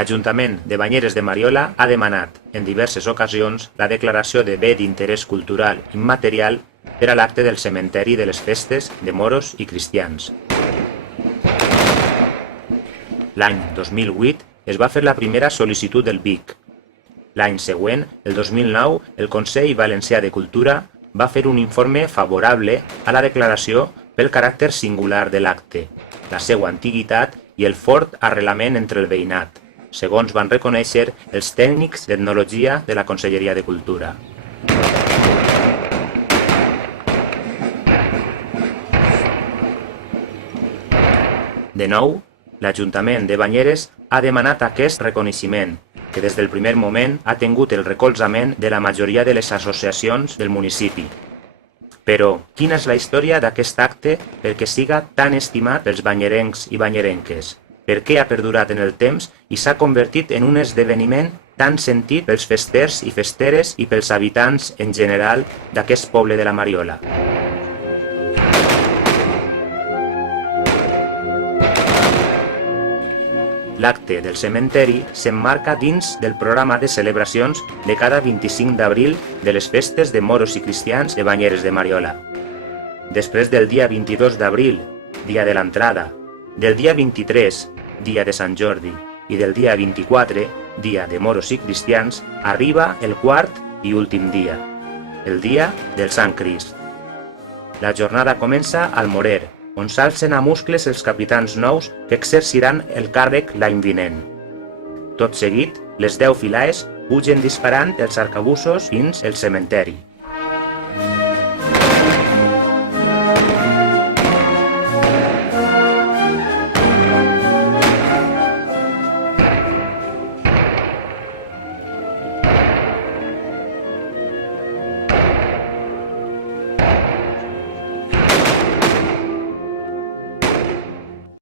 L'Ajuntament de Banyeres de Mariola ha demanat, en diverses ocasions, la declaració de bé d'interès cultural immaterial per a l'acte del cementeri de les festes de moros i cristians. L'any 2008 es va fer la primera sol·licitud del BIC. L'any següent, el 2009, el Consell Valencià de Cultura va fer un informe favorable a la declaració pel caràcter singular de l'acte, la seva antiguitat i el fort arrelament entre el veïnat, segons van reconèixer els tècnics d'etnologia de la Conselleria de Cultura. De nou, l'Ajuntament de Banyeres ha demanat aquest reconeixement, que des del primer moment ha tingut el recolzament de la majoria de les associacions del municipi. Però, quina és la història d'aquest acte perquè siga tan estimat pels banyerencs i banyerenques? Per què ha perdurat en el temps i s'ha convertit en un esdeveniment tan sentit pels festers i festeres i pels habitants en general d'aquest poble de la Mariola? L'acte del cementeri s'emmarca dins del programa de celebracions de cada 25 d'abril de les festes de moros i cristians de Banyeres de Mariola. Després del dia 22 d'abril, dia de l'entrada, del dia 23, dia de Sant Jordi, i del dia 24, dia de moros i cristians, arriba el quart i últim dia, el dia del Sant Crist. La jornada comença al Morer, on s'alcen a muscles els capitans nous que exerciran el càrrec l'any vinent. Tot seguit, les 10 filaes pugen disparant els arcabussos fins el cementeri.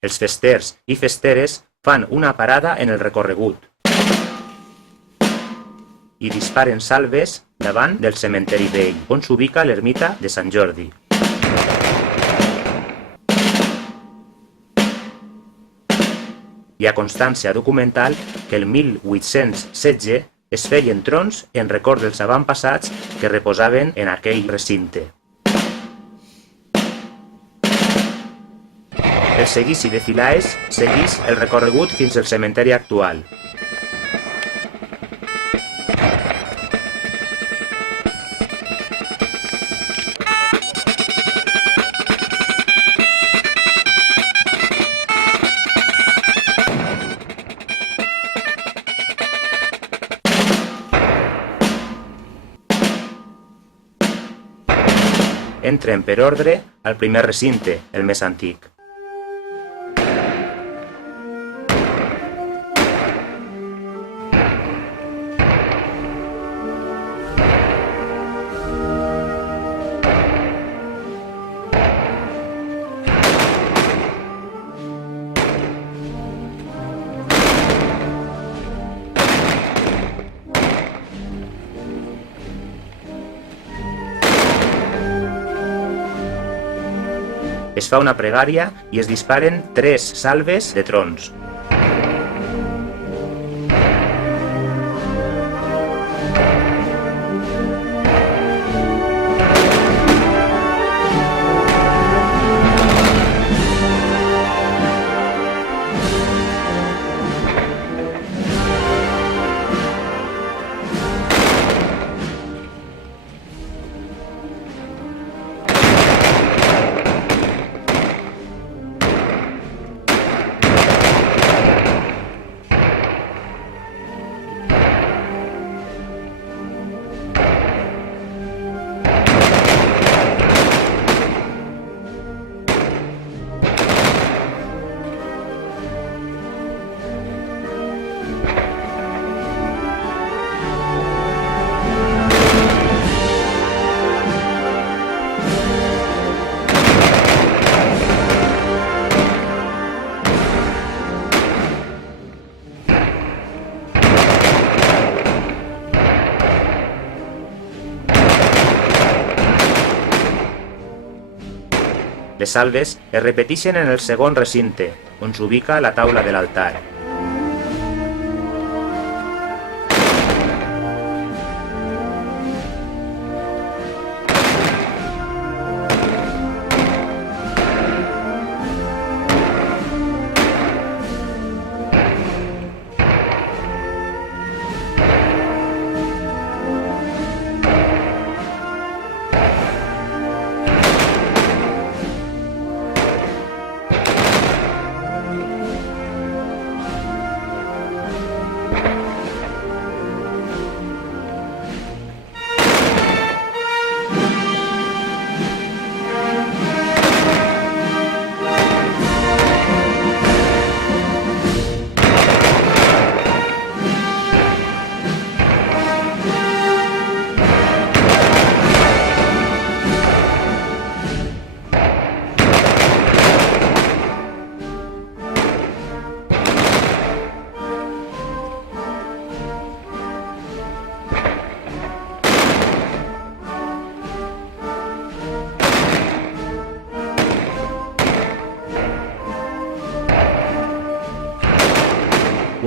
Els festers i festeres fan una parada en el recorregut i disparen salves davant del cementeri vell, on s'ubica l'ermita de Sant Jordi. Hi ha constància documental que el 1816 es feien trons en record dels avantpassats que reposaven en aquell recinte. El seguici de filaes segueix el recorregut fins al cementeri actual. Entren per ordre al primer recinte, el més antic. Es fa una pregària i es disparen 3 salves de trons. Les salves es repeteixen en el segon recinte, on s'ubica la taula de l'altar.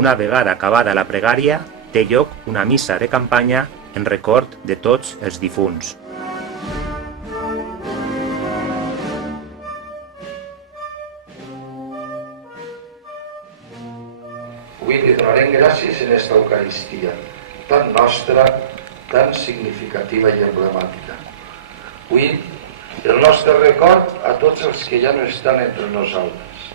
Una vegada acabada la pregària, té lloc una missa de campanya en record de tots els difunts. Avui li donarem gràcies en esta Eucaristia, tan nostra, tan significativa i emblemàtica. Avui, el nostre record a tots els que ja no estan entre nosaltres.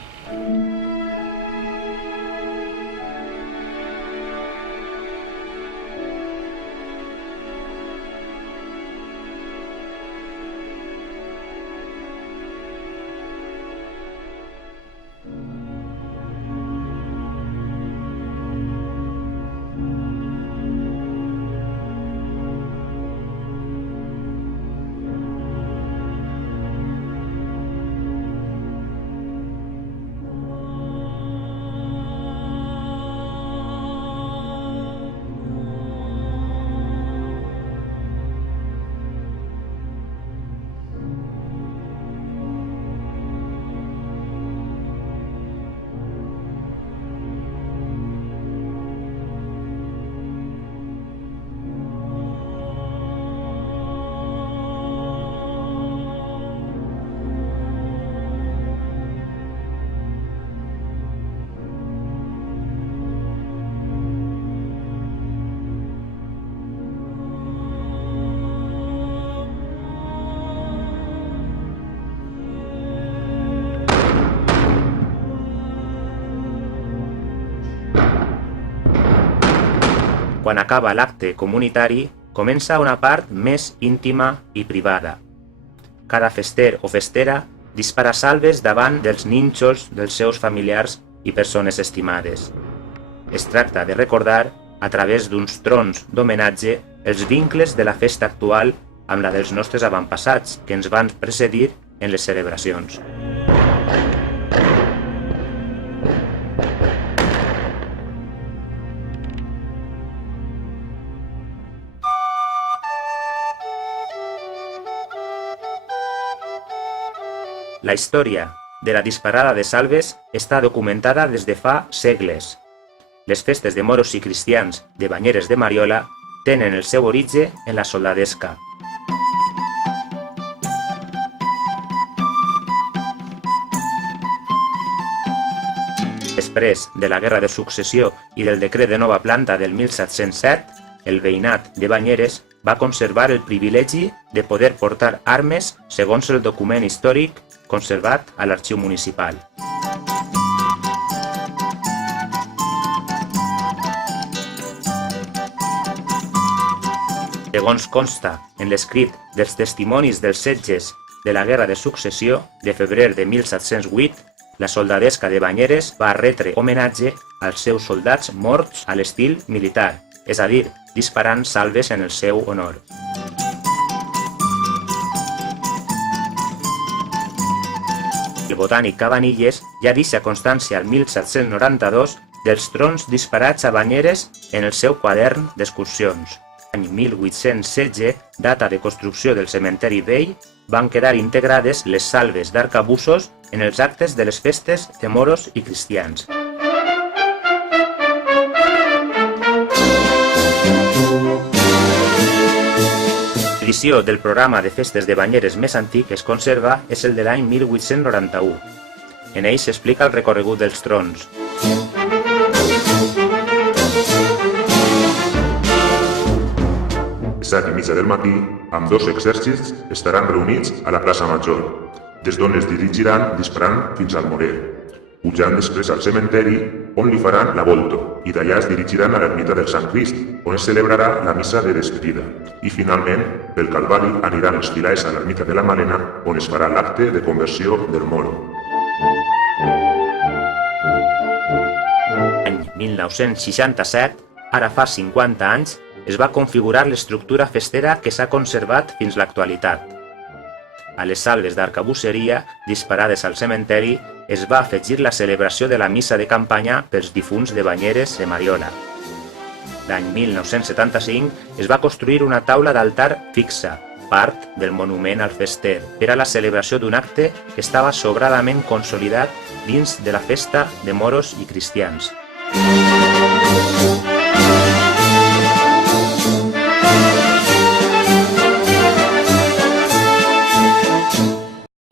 Quan acaba l'acte comunitari, comença una part més íntima i privada. Cada fester o festera dispara salves davant dels nínxols dels seus familiars i persones estimades. Es tracta de recordar, a través d'uns trons d'homenatge, els vincles de la festa actual amb la dels nostres avantpassats que ens van precedir en les celebracions. La història de la disparada de salves està documentada des de fa segles. Les festes de moros i cristians de Banyeres de Mariola tenen el seu origen en la soldadesca. Després de la Guerra de Successió i del Decret de Nova Planta del 1707, el veïnat de Banyeres va conservar el privilegi de poder portar armes segons el document històric conservat a l'Arxiu Municipal. Segons consta en l'escrit dels testimonis dels setges de la Guerra de Successió de febrer de 1708, la soldadesca de Banyeres va retre homenatge als seus soldats morts a l'estil militar, és a dir, disparant salves en el seu honor. El botànic Cabanilles ja deixa constància al 1792 dels trons disparats a Banyeres en el seu quadern d'excursions. L'any 1816, data de construcció del cementeri vell, van quedar integrades les salves d'arcabussos en els actes de les festes de moros i cristians. L'edició del programa de festes de banyeres més antic que es conserva és el de l'any 1891. En ell s'explica el recorregut dels trons. A 7:30 del matí, amb dos exèrcits estaran reunits a la plaça Major, des d'on es dirigiran disparant fins al Morer. Pujant després al cementeri, on li faran la volta, i d'allà es dirigiran a l'ermita del Sant Crist, on es celebrarà la missa de despedida. I finalment, pel Calvari aniran els filers a l'ermita de la Malena, on es farà l'acte de conversió del moro. L'any 1967, ara fa 50 anys, es va configurar l'estructura festera que s'ha conservat fins l'actualitat. A les salves d'arcabusseria disparades al cementeri es va afegir la celebració de la missa de campanya pels difunts de Banyeres de Mariola. L'any 1975 es va construir una taula d'altar fixa, part del monument al fester, per a la celebració d'un acte que estava sobradament consolidat dins de la festa de moros i cristians.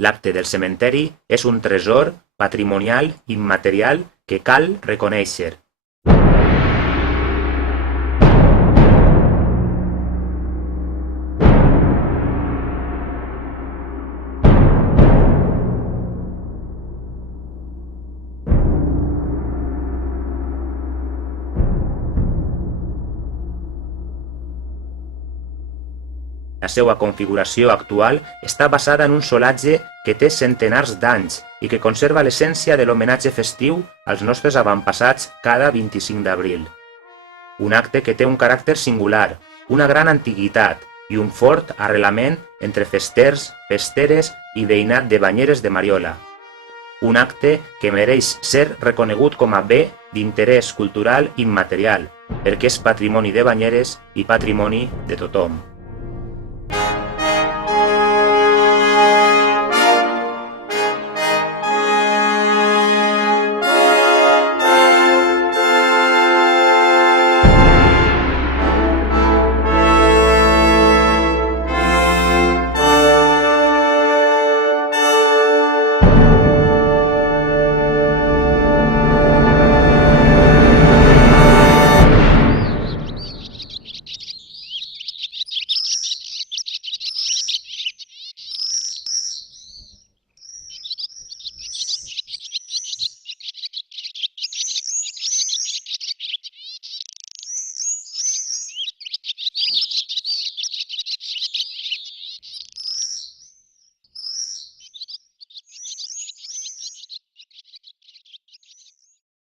L'acte del cementeri és un tresor patrimonial immaterial que cal reconèixer. La seva configuració actual està basada en un solatge que té centenars d'anys i que conserva l'essència de l'homenatge festiu als nostres avantpassats cada 25 d'abril. Un acte que té un caràcter singular, una gran antiguitat i un fort arrelament entre festers, festeres i veïnat de Banyeres de Mariola. Un acte que mereix ser reconegut com a bé d'interès cultural immaterial, perquè és patrimoni de Banyeres i patrimoni de tothom.